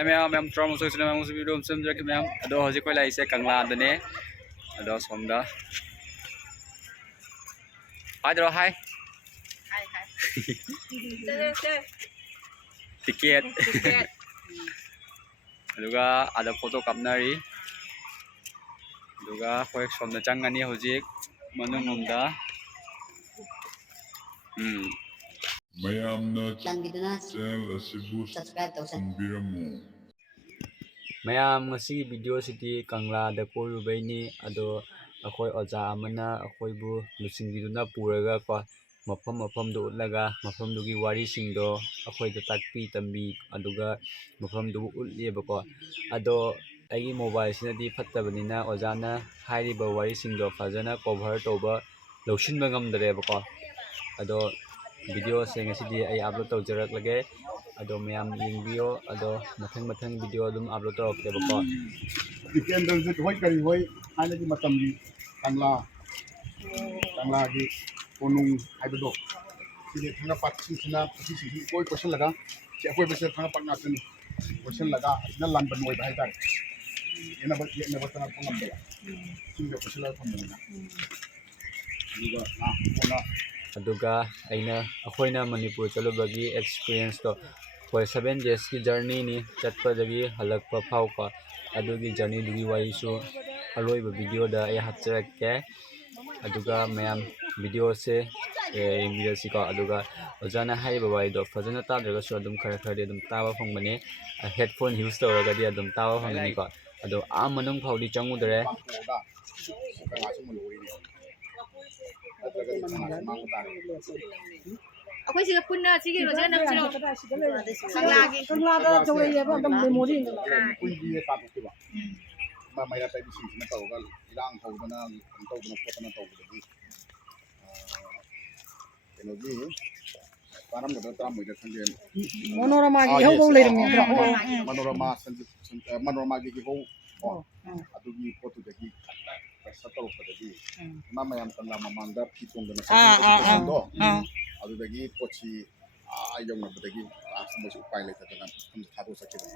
Hi ma'am from social ma'am video some jack ma'am ado hoji koi lai se Kangla dane ado somda hi dro hi ticket aduga ada photo kapnari aduga koi somda changani hojik manungomda mayamna channel asibu subscribe tausanbiramu mayam ngasi video sidi Kangla da korubaini ado akhoi oja amana akhoibu lusingiduna puraga ko mafam do utlaga mafam dugi wari singdo akhoi da takpi tambi aduga mafam du utlebako ado aigi mobile sinadi fattabanina ojana hairiba wari singdo fajana cover toba loshinba ngamdrebako ado video se ngasidi ai upload tawjaraklage ado mayam yengbiyo ado mathang video dum upload tawrokebako dikendal je hoi kari hoi hainagi matamdi Kangla gi konung haibado sini thanga patsi sina pasi sini koi question laga si akoi bese thanga patna sini question laga na lan ban noi bai tar ena ba tana pangam de sini question laga phamna diga ona aduga aina akhoina manipur chalubagi experience to koi 7 days ki journey ni chatpadagi halakpa phauka adugi journey dugi waisu aloiba video da ai hapcharakke aduga mayam video se video ko aduga ojana haiba waido fajana tadraga so adum khara adum taba phongbane headphone use tawraga di adum taba phongani ko ado a manung phaudi changudare Aku sih punna sih kalau saya nak cakap Kangla jauh ya apa memori kunji ta to ba ba mai ta bi sini ta ga ilang thawdana potana tawdagi kenogi param da tram mo da sangen Monorama gi hau bau leiram manorama gi ho adugi potu dagi satau padagi mama yang kala mamanda pitong da sa do adudagi pochi ayong na badagi asmo su pai le tadana thado sakeba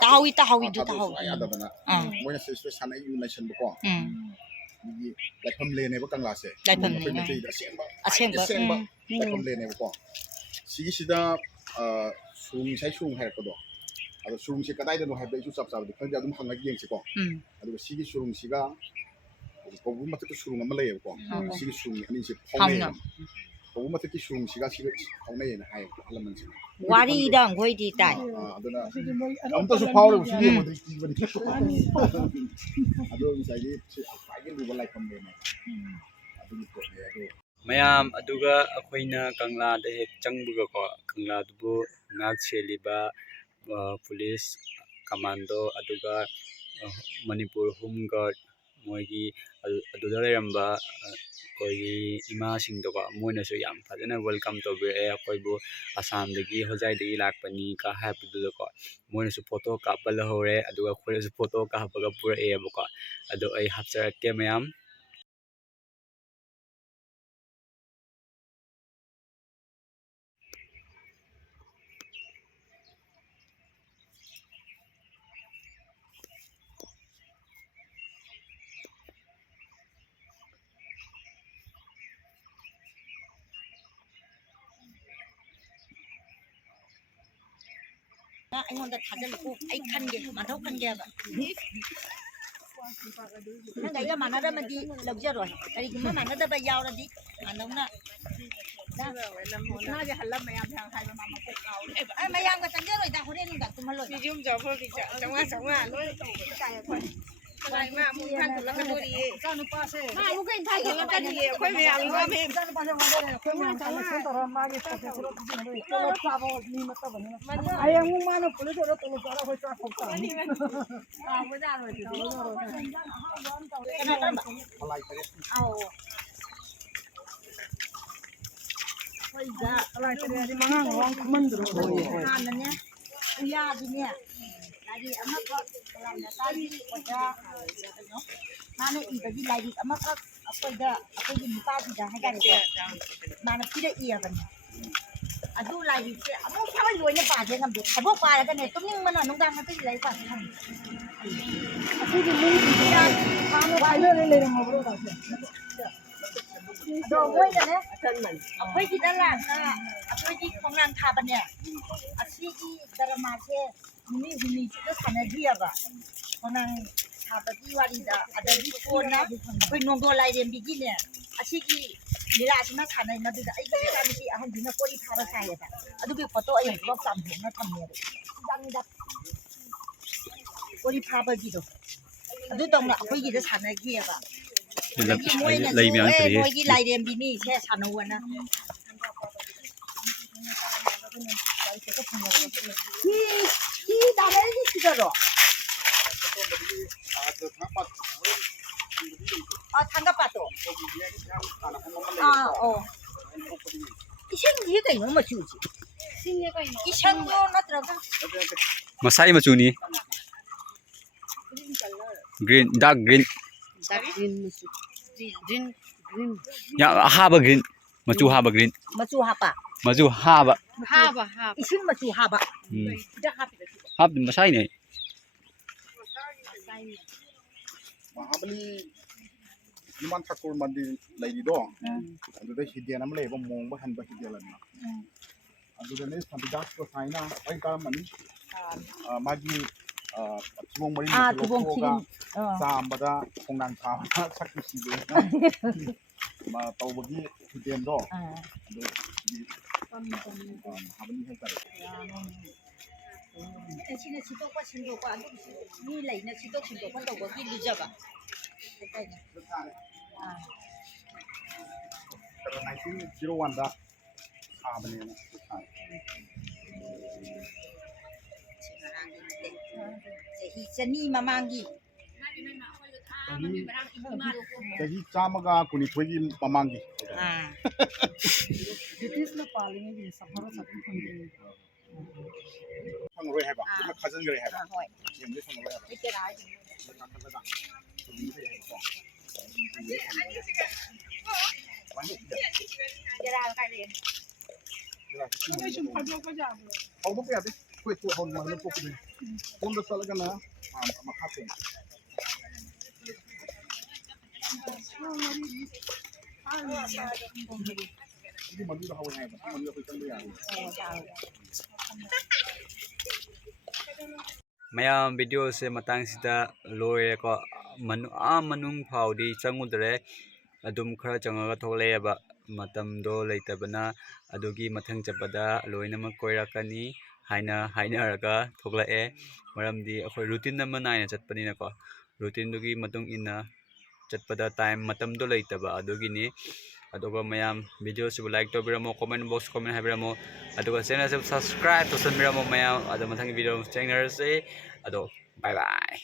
tahawi du tahawi ay adana moina se sana yu nation ko ni laikam le ne ba Kangla se laikam le asemba laikam le ne ko sigi sida sung sai sung hai ko do ado sung se kadai da no hai be su sap sap de khanja dum hanga yeng se ko ado sigi sung siga ko bu ma ta sung ma le ko sigi sung ani se phone ko ma ta ki sung siga siga phone ne hai alaman se wari dang goi di tai aduna am ta su power sigi mo de ki bani ado sai ni se ai ge lu ba laikam le ne ado ni ko ne ado mayam aduga akhoina Kangla da hek changbuga ko Kangla dubu ngak cheliba police commando aduga manipur home guard moigi aduda leramba koigi ima singdo ko moina so yam fajana welcome to be akoibu assam dagi hojai dagi lakpani ka haibudu ko moina so photo kapal hore aduga khore so photo ka hapaga pura e ko adu ai hapcharakke mayam ꯑꯩꯉꯣꯟꯗ ꯊꯥꯖꯤꯜꯂꯨ ꯑꯩ ꯈꯟꯒꯦ ꯃꯊꯧ ꯈꯟꯒꯦꯕ ꯅꯪ ꯑꯩꯒ ꯃꯥꯟꯅꯔꯝꯃꯗꯤ ꯂꯧꯖꯔꯣꯏ ꯀꯔꯤꯒꯨꯝꯕ ꯃꯥꯟꯅꯗꯕ ꯌꯥꯎꯔꯗꯤ ꯃꯥꯟꯅꯧꯅ ꯃꯥꯒꯤ ꯍꯜꯂꯝ ꯃꯌꯥꯝ ꯍꯥꯏꯕ ꯃꯥ ꯃꯀꯣꯛ ꯀꯥꯎꯔꯦ ꯃꯌꯥꯝꯒ ꯆꯪꯖꯔꯣꯏꯗ ꯍꯣꯔꯦꯟ ꯅꯨꯡꯗꯥꯡ ꯇꯨꯝꯍꯜꯂꯣꯏ ꯌꯨꯝ ꯆꯥꯎꯐꯧꯗꯤ ꯆꯥꯝꯃꯉꯥ ꯂꯣꯏ ꯇꯧꯕ ꯀꯅꯥꯏ ꯃꯥ ꯑꯃꯨꯛ ꯏꯝꯐꯥꯜ ꯊꯣꯛꯂꯛꯀꯗꯣꯔꯤꯌꯦ ꯏꯆꯥꯅꯨꯄꯥꯁꯦ ꯃꯥ ꯑꯃꯨꯛꯀ ꯏꯝꯐꯥꯜ ꯊꯣꯛꯂꯛꯀꯅꯤꯌꯦ ꯑꯩꯈꯣꯏ ꯃꯌꯥꯝ ꯋꯥꯃꯦ ꯏꯆꯥꯅꯨꯄꯥꯁꯦ ꯋꯥꯗꯣꯔꯦ ꯑꯩꯈꯣꯏ ꯃꯌꯥꯝ ꯀꯂꯦꯛꯁꯟ ꯇꯧꯔ ꯃꯥꯒꯤ ꯇꯣꯂꯣꯞ ꯆꯥꯕ ꯃꯤ ꯅꯠꯇꯕꯅꯤꯅ ꯍꯌꯦꯡ ꯑꯃꯨꯛ ꯃꯥꯅ ꯄꯨꯂꯤꯁ ꯑꯣꯏꯔ ꯇꯣꯂꯣꯞ ꯆꯥꯔ ꯑꯩꯈꯣꯏ ꯆꯥꯛ ꯊꯣꯛ ꯇꯥꯕꯅꯤ palai tare ꯍꯥꯟꯅꯅꯦ ꯎꯌꯥꯗꯤꯅꯦ ꯂꯥꯏꯔꯤꯛ ꯑꯃꯈꯛ ꯂꯥꯏꯔꯤꯛ ꯑꯣꯖꯥ ꯀꯩꯅꯣ ꯃꯥꯅ ꯏꯕꯒꯤ ꯂꯥꯏꯔꯤꯛ ꯑꯃꯈꯛ ꯑꯩꯈꯣꯏꯒꯤ ꯅꯨꯄꯥꯁꯤꯗ ꯍꯥꯏꯇꯥꯔꯦꯀꯣ ꯃꯥꯅ ꯄꯤꯔꯛꯏꯕꯅꯤ ꯑꯗꯨ ꯂꯥꯏꯔꯤꯛꯁꯦ ꯑꯃꯨꯛ ꯊꯋꯥꯏ ꯂꯣꯏꯅ ꯄꯥꯖꯦ ꯉꯝꯗꯦ ꯊꯕꯛ ꯄꯥꯔꯒꯅꯦ ꯇꯨꯝꯅꯤꯡꯕꯅ ꯅꯨꯡꯗꯥꯡ ꯉꯥꯛꯇꯒꯤ ꯂꯥꯏꯔꯤꯛ ꯄꯥꯖꯦ ꯉꯝꯗꯦ ꯑꯁꯤꯒꯤ ꯃꯤꯁꯤꯡꯁꯤꯅ ꯍꯥꯟꯅ ꯋꯥꯏꯗꯅ ꯂꯩꯔꯝꯃꯕ꯭ꯔꯣ ꯀꯥꯁꯦ ꯑꯗꯣ ꯃꯣꯏꯅꯅꯦ ꯑꯩꯈꯣꯏꯒꯤꯗ ꯂꯥꯛꯅ ꯑꯩꯈꯣꯏꯒꯤ ꯈꯣꯡꯅꯥꯡ ꯊꯥꯕꯅꯦ ꯑꯁꯤꯒꯤ ꯗꯔꯃꯥꯁꯦ ꯅꯨꯃꯤꯠ ꯍꯨꯝꯅꯤꯁꯤꯗ ꯁꯥꯟꯅꯈꯤꯑꯕ ꯈꯣꯡꯅꯥꯡ ꯊꯥꯕꯒꯤ ꯋꯥꯔꯤꯗ ꯑꯗꯒꯤ ꯀꯣꯟꯅ ꯑꯩꯈꯣꯏ ꯅꯣꯡꯗꯣꯜ ꯂꯥꯏꯔꯦꯝꯕꯤꯒꯤꯅꯦ ꯑꯁꯤꯒꯤ ꯂꯤꯂꯥꯁꯤꯃ ꯁꯥꯟꯅꯩ ꯃꯗꯨꯗ ꯑꯩꯒꯤ ꯏꯆꯥꯅꯨꯄꯤ ꯑꯍꯟꯁꯤꯅ ꯀꯣꯔꯤ ꯐꯥꯕ ꯁꯥꯏꯌꯦꯕ ꯑꯗꯨꯒꯤ ꯐꯣꯇꯣ ꯑꯩ ꯍꯧꯖꯤꯛꯐꯥꯎ ꯆꯥꯝꯊꯣꯛꯅ ꯊꯝꯃꯦꯕ ꯁꯤꯗꯪꯗ ꯀꯣꯔꯤ ꯐꯥꯕꯒꯤꯗꯣ ꯑꯗꯨ ꯇꯧꯅ ꯑꯩꯈꯣꯏꯒꯤꯗ ꯁꯥꯟꯅꯈꯤꯑꯕ ꯑꯗꯒꯤ ꯃꯣꯏꯅꯁꯨ ꯃꯣꯏꯒꯤ ꯂꯥꯏꯔꯦꯝꯕꯤꯅꯤ ꯁꯦ ꯁꯥꯟꯅꯧꯑꯅ ꯁꯤ directly ꯁꯤꯗꯔꯣ ꯊꯥꯡꯒꯄꯥꯠꯇꯣ 이생이 그러니까 너무 좋지. 이생도 나더라고. Masai macuni. Green, dark green. Dark green musu. Green. Ya, haba green. Macu haba green. 마주 하바. Macu haba. Haba. 이생 마주 하바. Hab Masai ne. Mahabali Liman Thakur Mandir Lady Dong. And the Hidian Amle, Mong, and the Hidian. And the next Pandidas for China, I got money. Maggie, Timon Marine, Sambada, Hongan Tam, Sakusi, Tawagi, Hidian Dog. 당신은 지도과 진도과 이 레이는 지도 진도과 도과기 늦어봐. Karena itu 01 dah Abane. Seni mamangi. Jadi camaga kuni pagi mamangi. ब्रिटिशले पालेंगे ये सफर सफर खंडे Pangre heba, cuma cousin gre heba. Yang dia pangre heba. Kau tu apa? Kau tu orang mana tu kau? Kau dah salah kan? Makan. Ini mandi dah hawa heba. Mandi apa ikan dia? Mayam video se matang sida loye ko manung phaudi changudre adum khara changaga thole ba matam do leitabana adugi mathang chapada loina ma koirakani haina thokla e maramdi akhoi routine nama naina chatpani na ko routine dugi matung ina chatpada time matam do leitaba adugi ni aduga mayam video se like to biramo comment box comment habiramo aduga channel se subscribe to sanbiramo mayam adu mathang video channel se ado bye bye